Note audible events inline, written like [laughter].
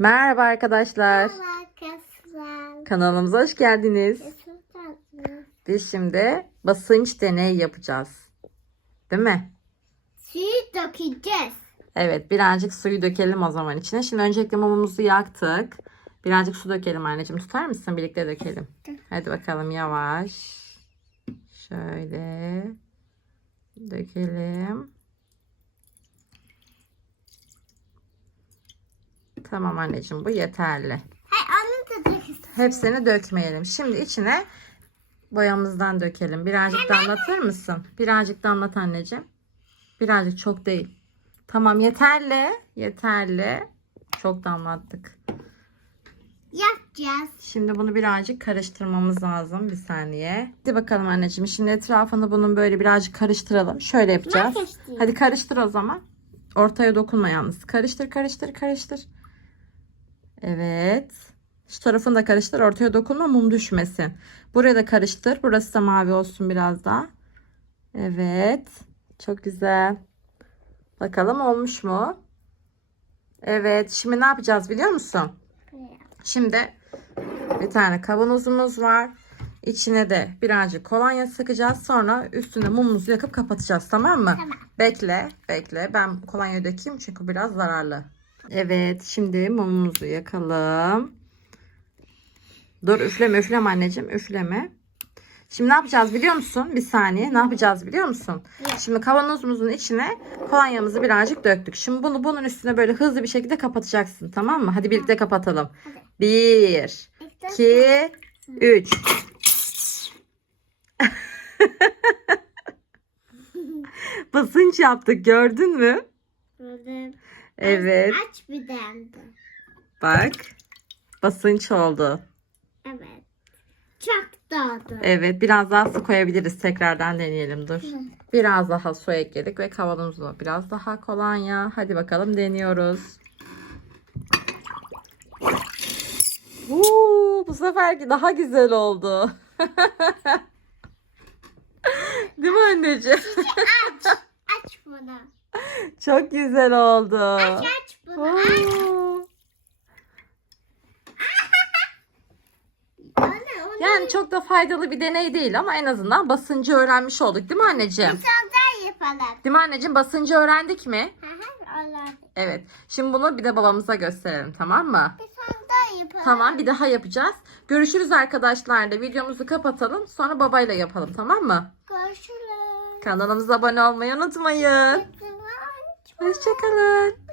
Merhaba arkadaşlar. Arkadaşlar. Kanalımıza hoş geldiniz. Biz şimdi basınç deneyi yapacağız. Değil mi? Suyu dökeceğiz. Evet birazcık suyu dökelim o zaman içine. Şimdi öncelikle mumumuzu yaktık. Birazcık su dökelim anneciğim. Tutar mısın? Birlikte dökelim. Hadi bakalım yavaş. Şöyle. Dökelim. Tamam anneciğim bu yeterli. Hay onu da dökeceğiz. Hepsini dökmeyelim. Şimdi içine boyamızdan dökelim. Birazcık damlatır mısın? Birazcık damlat anneciğim. Birazcık çok değil. Tamam yeterli. Yeterli. Çok damlattık. Yapacağız. Şimdi bunu birazcık karıştırmamız lazım. Bir saniye. Hadi bakalım anneciğim. Şimdi etrafını bunun böyle birazcık karıştıralım. Şöyle yapacağız. Karıştırayım. Hadi karıştır o zaman. Ortaya dokunma yalnız. Karıştır karıştır karıştır. Evet. Şu tarafını da karıştır. Ortaya dokunma mum düşmesin. Buraya da karıştır. Burası da mavi olsun biraz daha. Evet. Çok güzel. Bakalım olmuş mu? Evet. Şimdi ne yapacağız biliyor musun? Şimdi bir tane kavanozumuz var. İçine de birazcık kolonya sıkacağız. Sonra üstüne mumumuzu yakıp kapatacağız. Tamam mı? Tamam. Bekle, bekle. Ben kolonya dökeyim çünkü biraz zararlı. Evet, şimdi mumumuzu yakalım. Dur üfleme, üfleme anneciğim, üfleme. Şimdi ne yapacağız biliyor musun? Bir saniye. Ne yapacağız biliyor musun? Şimdi kavanozumuzun içine kolonyamızı birazcık döktük. Şimdi bunu bunun üstüne böyle hızlı bir şekilde kapatacaksın. Tamam mı? Hadi birlikte kapatalım. Bir, iki, üç. [laughs] Basınç yaptık gördün mü? Evet. Aç bir demdi. Bak. Basınç oldu. Evet. Çok doğdu. Evet biraz daha su koyabiliriz. Tekrardan deneyelim dur. Biraz daha su ekledik ve kavanozuna biraz daha kolonya. Hadi bakalım deniyoruz. Uuu, bu seferki daha güzel oldu. [laughs] Değil mi anneciğim? Aç. Aç bunu. [laughs] Çok güzel oldu. Aç aç bunu. Aç. Oo. [laughs] Anne onu Yani çok da faydalı bir deney değil ama en azından basıncı öğrenmiş olduk değil mi anneciğim? daha yapalım. Değil mi anneciğim? Basıncı öğrendik mi? Hı hı. Evet. Şimdi bunu bir de babamıza gösterelim tamam mı? Bir daha yapalım. Tamam bir daha yapacağız. Görüşürüz arkadaşlar da videomuzu kapatalım. Sonra babayla yapalım tamam mı? Görüşürüz. Kanalımıza abone olmayı unutmayın. Hoşçakalın.